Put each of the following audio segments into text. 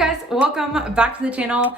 guys, welcome back to the channel.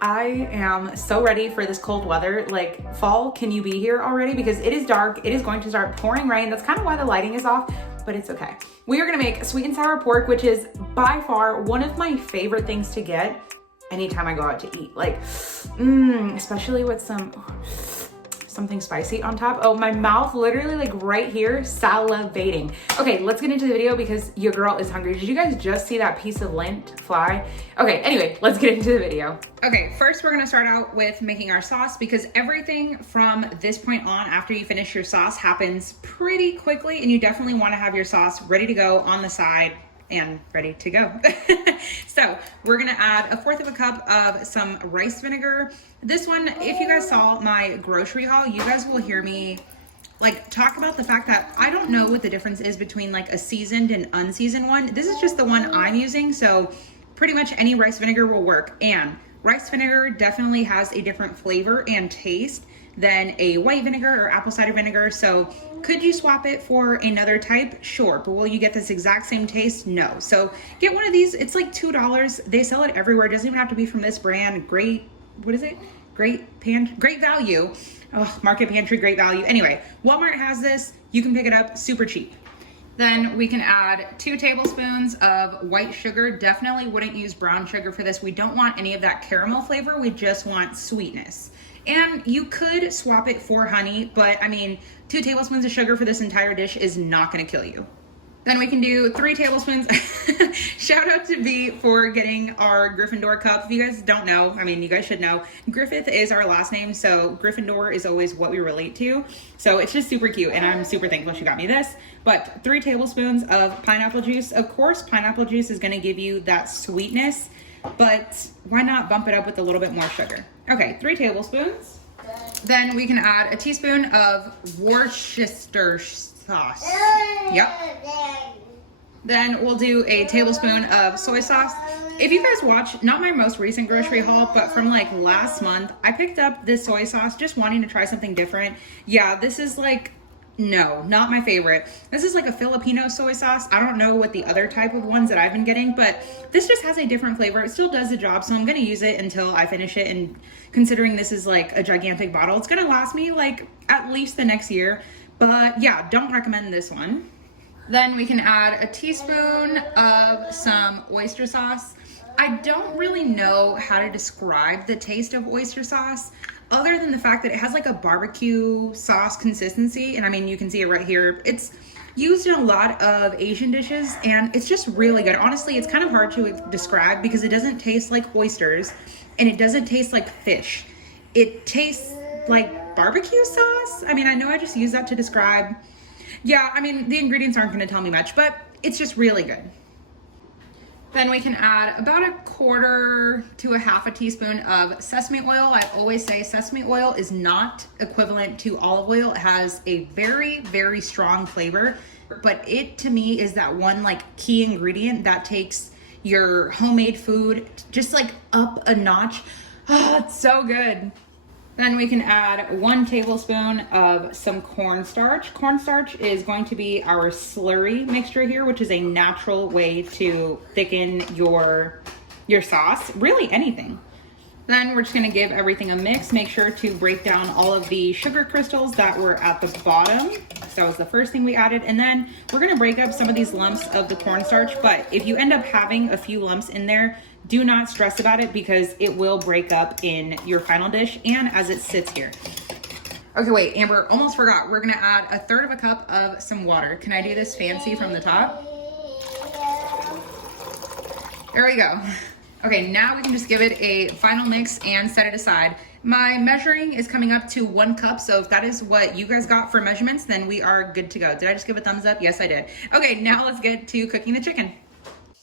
I am so ready for this cold weather. Like, fall, can you be here already? Because it is dark, it is going to start pouring rain. That's kind of why the lighting is off, but it's okay. We are gonna make sweet and sour pork, which is by far one of my favorite things to get anytime I go out to eat. Like, especially with something spicy on top. Oh, my mouth literally like right here salivating. Okay, let's get into the video because your girl is hungry. Did you guys just see that piece of lint fly? Okay, anyway, let's get into the video. Okay, first we're gonna start out with making our sauce because everything from this point on after you finish your sauce happens pretty quickly, and you definitely wanna have your sauce ready to go on the side and ready to go. So we're gonna add 1/4 cup of some rice vinegar. This one, if you guys saw my grocery haul, you guys will hear me like talk about the fact that I don't know what the difference is between like a seasoned and unseasoned one. This is just the one I'm using, so pretty much any rice vinegar will work. And rice vinegar definitely has a different flavor and taste than a white vinegar or apple cider vinegar. So could you swap it for another type? Sure, but will you get this exact same taste? No. So get one of these. It's like $2. They sell it everywhere. It doesn't even have to be from this brand. Great, what is it? Great value. Oh, Market Pantry, great value. Anyway, Walmart has this. You can pick it up super cheap. Then we can add 2 tablespoons of white sugar. Definitely wouldn't use brown sugar for this. We don't want any of that caramel flavor. We just want sweetness. And you could swap it for honey, but I mean, 2 tablespoons of sugar for this entire dish is not gonna kill you. Then we can do 3 tablespoons. Shout out to B for getting our Gryffindor cup. If you guys don't know, I mean, you guys should know, Griffith is our last name, so Gryffindor is always what we relate to. So it's just super cute, and I'm super thankful she got me this. But 3 tablespoons of pineapple juice. Of course, pineapple juice is gonna give you that sweetness, but why not bump it up with a little bit more sugar? Okay, 3 tablespoons. Then we can add a teaspoon of Worcestershire sauce. Yep. Then we'll do a tablespoon of soy sauce. If you guys watch, not my most recent grocery haul, but from like last month, I picked up this soy sauce just wanting to try something different. Yeah, this is like, no, not my favorite. This is like a Filipino soy sauce. I don't know what the other type of ones that I've been getting, but this just has a different flavor. It still does the job, so I'm gonna use it until I finish it. And considering this is like a gigantic bottle, it's gonna last me like at least the next year. But yeah, don't recommend this one. Then we can add a teaspoon of some oyster sauce. I don't really know how to describe the taste of oyster sauce other than the fact that it has like a barbecue sauce consistency. And I mean, you can see it right here. It's used in a lot of Asian dishes and it's just really good. Honestly, it's kind of hard to describe because it doesn't taste like oysters and it doesn't taste like fish. It tastes like barbecue sauce. I mean, I know I just use that to describe. Yeah, I mean, the ingredients aren't gonna tell me much, but it's just really good. Then we can add about 1/4 to 1/2 teaspoon of sesame oil. I always say sesame oil is not equivalent to olive oil. It has a very, very strong flavor, but it to me is that one like key ingredient that takes your homemade food just like up a notch. Oh, it's so good. Then we can add 1 tablespoon of some cornstarch. Cornstarch is going to be our slurry mixture here, which is a natural way to thicken your sauce, really anything. Then we're just gonna give everything a mix. Make sure to break down all of the sugar crystals that were at the bottom. So that was the first thing we added. And then we're gonna break up some of these lumps of the cornstarch, but if you end up having a few lumps in there, do not stress about it because it will break up in your final dish and as it sits here. Okay, wait, Amber, almost forgot. We're gonna add 1/3 cup of some water. Can I do this fancy from the top? There we go. Okay, now we can just give it a final mix and set it aside. My measuring is coming up to 1 cup, so if that is what you guys got for measurements, then we are good to go. Did I just give a thumbs up? Yes, I did. Okay, now let's get to cooking the chicken.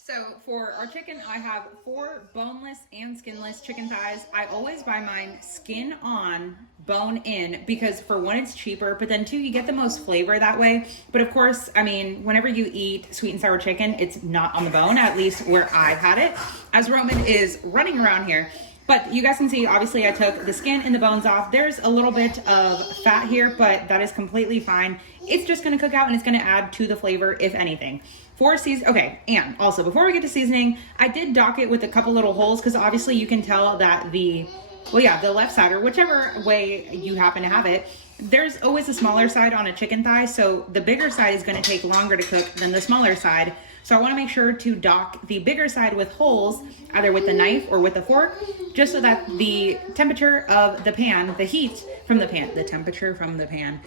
So for our chicken, I have 4 boneless and skinless chicken thighs. I always buy mine skin on, bone in, because for 1, it's cheaper, but then 2, you get the most flavor that way. But of course, I mean, whenever you eat sweet and sour chicken, it's not on the bone, at least where I've had it, as Roman is running around here. But you guys can see, obviously I took the skin and the bones off. There's a little bit of fat here, but that is completely fine. It's just gonna cook out and it's gonna add to the flavor, if anything. For season, okay, and also before we get to seasoning, I did dock it with a couple little holes because obviously you can tell that the left side, or whichever way you happen to have it, there's always a smaller side on a chicken thigh, so the bigger side is going to take longer to cook than the smaller side. So I want to make sure to dock the bigger side with holes, either with the knife or with a fork, just so that the temperature of the pan, the heat from the pan, the temperature from the pan,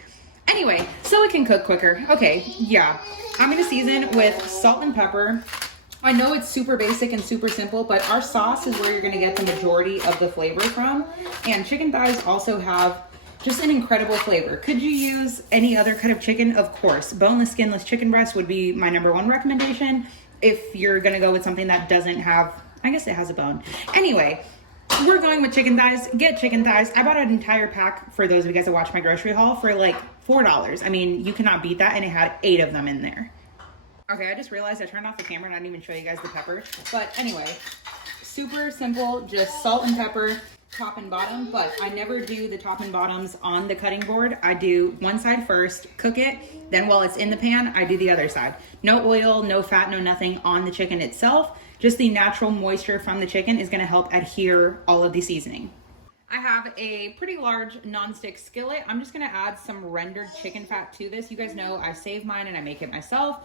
anyway, so it can cook quicker. Okay, yeah. I'm gonna season with salt and pepper. I know it's super basic and super simple, but our sauce is where you're gonna get the majority of the flavor from. And chicken thighs also have just an incredible flavor. Could you use any other cut of chicken? Of course. Boneless, skinless chicken breast would be my #1 recommendation if you're gonna go with something that doesn't have, I guess it has a bone. Anyway, we're going with chicken thighs. Get chicken thighs. I bought an entire pack for those of you guys that watch my grocery haul for like $4. I mean, you cannot beat that, and it had 8 of them in there. Okay, I just realized I turned off the camera and I didn't even show you guys the pepper. But anyway, super simple, just salt and pepper, top and bottom. But I never do the top and bottoms on the cutting board. I do one side first, cook it, then while it's in the pan, I do the other side. No oil, no fat, no nothing on the chicken itself. Just the natural moisture from the chicken is gonna help adhere all of the seasoning. I have a pretty large nonstick skillet. I'm just gonna add some rendered chicken fat to this. You guys know I save mine and I make it myself.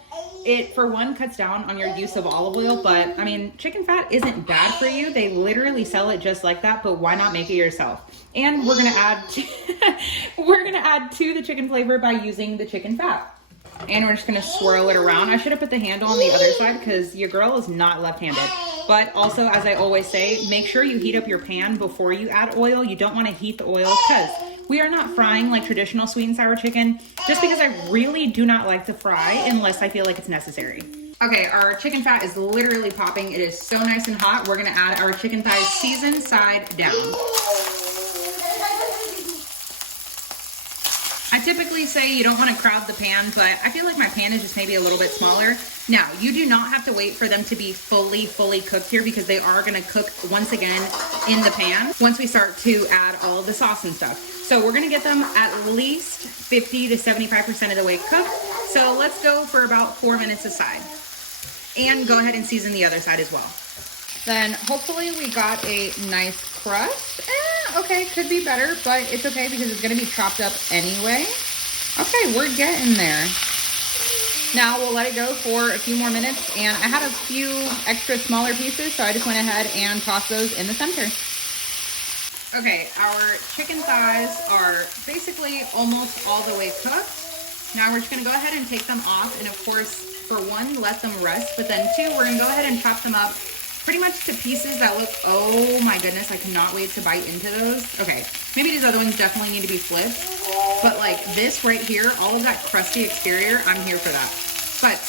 It, for one, cuts down on your use of olive oil, but I mean, chicken fat isn't bad for you. They literally sell it just like that, but why not make it yourself? And we're gonna add to the chicken flavor by using the chicken fat. And we're just gonna swirl it around. I should have put the handle on the other side because your girl is not left-handed. But also, as I always say, make sure you heat up your pan before you add oil. You don't want to heat the oil because we are not frying like traditional sweet and sour chicken, just because I really do not like to fry unless I feel like it's necessary. Okay, our chicken fat is literally popping. It is so nice and hot. We're gonna add our chicken thighs seasoned side down. I typically say you don't want to crowd the pan, but I feel like my pan is just maybe a little bit smaller. Now, you do not have to wait for them to be fully cooked here because they are going to cook once again in the pan once we start to add all of the sauce and stuff. So we're going to get them at least 50 to 75% of the way cooked. So let's go for about 4 minutes aside. And go ahead and season the other side as well. Then hopefully we got a nice crust. Okay, could be better, but it's okay because it's gonna be chopped up anyway. Okay, we're getting there. Now we'll let it go for a few more minutes, and I had a few extra smaller pieces, so I just went ahead and tossed those in the center. Okay, our chicken thighs are basically almost all the way cooked. Now we're just gonna go ahead and take them off, and of course, for one, let them rest, but then two, we're gonna go ahead and chop them up pretty much to pieces that look, oh my goodness, I cannot wait to bite into those. Okay, maybe these other ones definitely need to be flipped, but like this right here, all of that crusty exterior, I'm here for that. But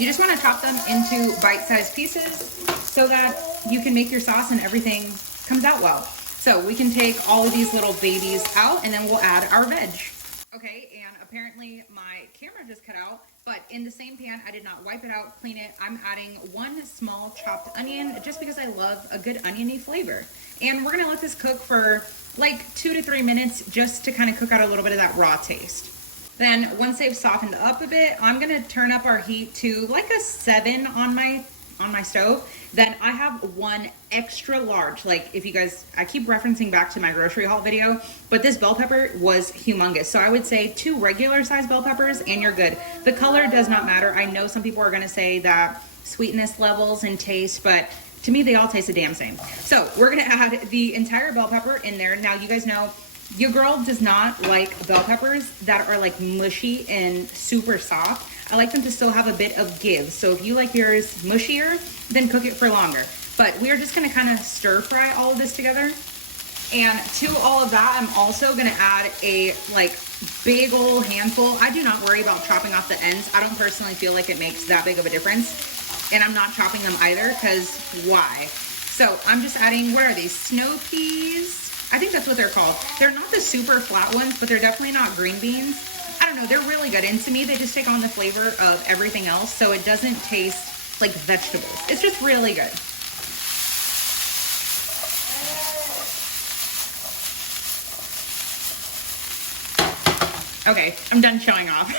you just want to chop them into bite-sized pieces so that you can make your sauce and everything comes out well. So we can take all of these little babies out and then we'll add our veg. Okay, and apparently my camera just cut out, but in the same pan, I did not wipe it out, clean it. I'm adding one small chopped onion just because I love a good oniony flavor. And we're gonna let this cook for like 2 to 3 minutes just to kind of cook out a little bit of that raw taste. Then once they've softened up a bit, I'm gonna turn up our heat to like a 7 on my stove. Then I have one extra large, like if you guys, I keep referencing back to my grocery haul video, but this bell pepper was humongous. So I would say 2 regular size bell peppers and you're good. The color does not matter. I know some people are gonna say that sweetness levels and taste, but to me, they all taste the damn same. So we're gonna add the entire bell pepper in there. Now you guys know, your girl does not like bell peppers that are like mushy and super soft. I like them to still have a bit of give. So if you like yours mushier, then cook it for longer. But we are just gonna kind of stir fry all of this together. And to all of that, I'm also gonna add a like big old handful. I do not worry about chopping off the ends. I don't personally feel like it makes that big of a difference. And I'm not chopping them either, because why? So I'm just adding, what are these? Snow peas? I think that's what they're called. They're not the super flat ones, but they're definitely not green beans. I don't know, they're really good. And to me, they just take on the flavor of everything else, so it doesn't taste like vegetables. It's just really good. Okay, I'm done showing off.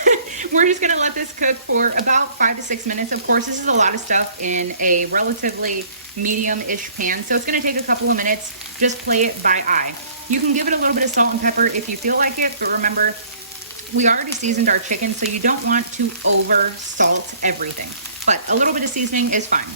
We're just gonna let this cook for about 5 to 6 minutes. Of course, this is a lot of stuff in a relatively medium-ish pan, so it's gonna take a couple of minutes. Just play it by eye. You can give it a little bit of salt and pepper if you feel like it, but remember, we already seasoned our chicken, so you don't want to over salt everything, but a little bit of seasoning is fine.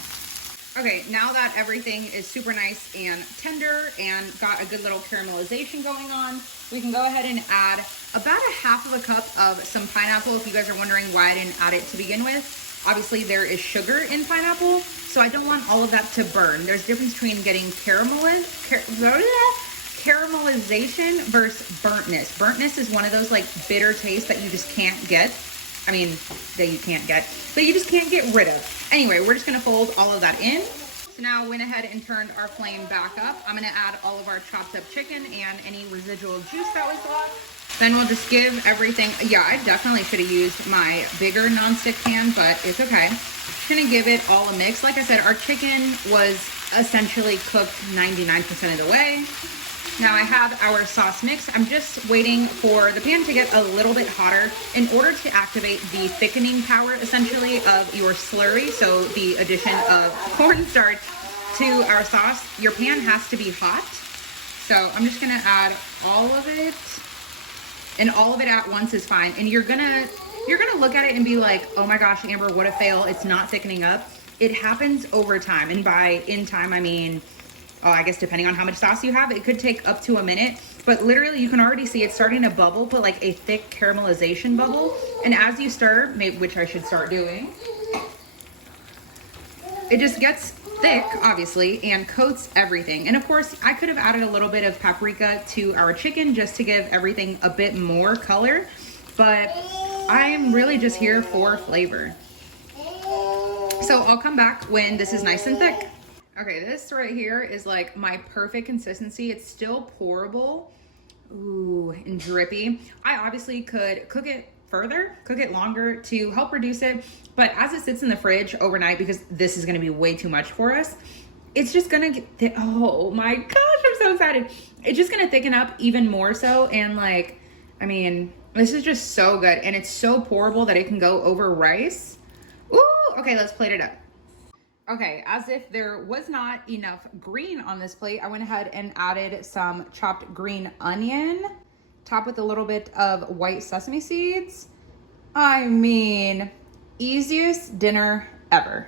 Okay, now that everything is super nice and tender and got a good little caramelization going on, we can go ahead and add about a half of a cup of some pineapple. If you guys are wondering why I didn't add it to begin with, obviously there is sugar in pineapple, so I don't want all of that to burn. There's a difference between getting caramelization versus burntness. Burntness is one of those like bitter tastes that you just can't get. I mean, that you can't get, but you just can't get rid of. Anyway, we're just gonna fold all of that in. So now went ahead and turned our flame back up. I'm gonna add all of our chopped up chicken and any residual juice that was left. Then we'll just give everything, yeah, I definitely should have used my bigger nonstick pan, but it's okay. Just gonna give it all a mix. Like I said, our chicken was essentially cooked 99% of the way. Now I have our sauce mix. I'm just waiting for the pan to get a little bit hotter in order to activate the thickening power, essentially, of your slurry. So the addition of cornstarch to our sauce, your pan has to be hot. So I'm just gonna add all of it, and all of it at once is fine. And you're gonna look at it and be like, oh my gosh, Amber, what a fail, it's not thickening up. It happens over time, and by in time, I mean, oh, I guess depending on how much sauce you have, it could take up to a minute, but literally you can already see it starting to bubble, but like a thick caramelization bubble. And as you stir, which I should start doing, it just gets thick, obviously, and coats everything. And of course, I could have added a little bit of paprika to our chicken just to give everything a bit more color, but I'm really just here for flavor. So I'll come back when this is nice and thick. Okay, this right here is like my perfect consistency. It's still pourable, ooh, and drippy. I obviously could cook it further, cook it longer to help reduce it, but as it sits in the fridge overnight, because this is gonna be way too much for us, it's just gonna get, oh my gosh, I'm so excited. It's just gonna thicken up even more so, and like, I mean, this is just so good, and it's so pourable that it can go over rice. Ooh, okay, let's plate it up. Okay, as if there was not enough green on this plate, I went ahead and added some chopped green onion, topped with a little bit of white sesame seeds. I mean, easiest dinner ever.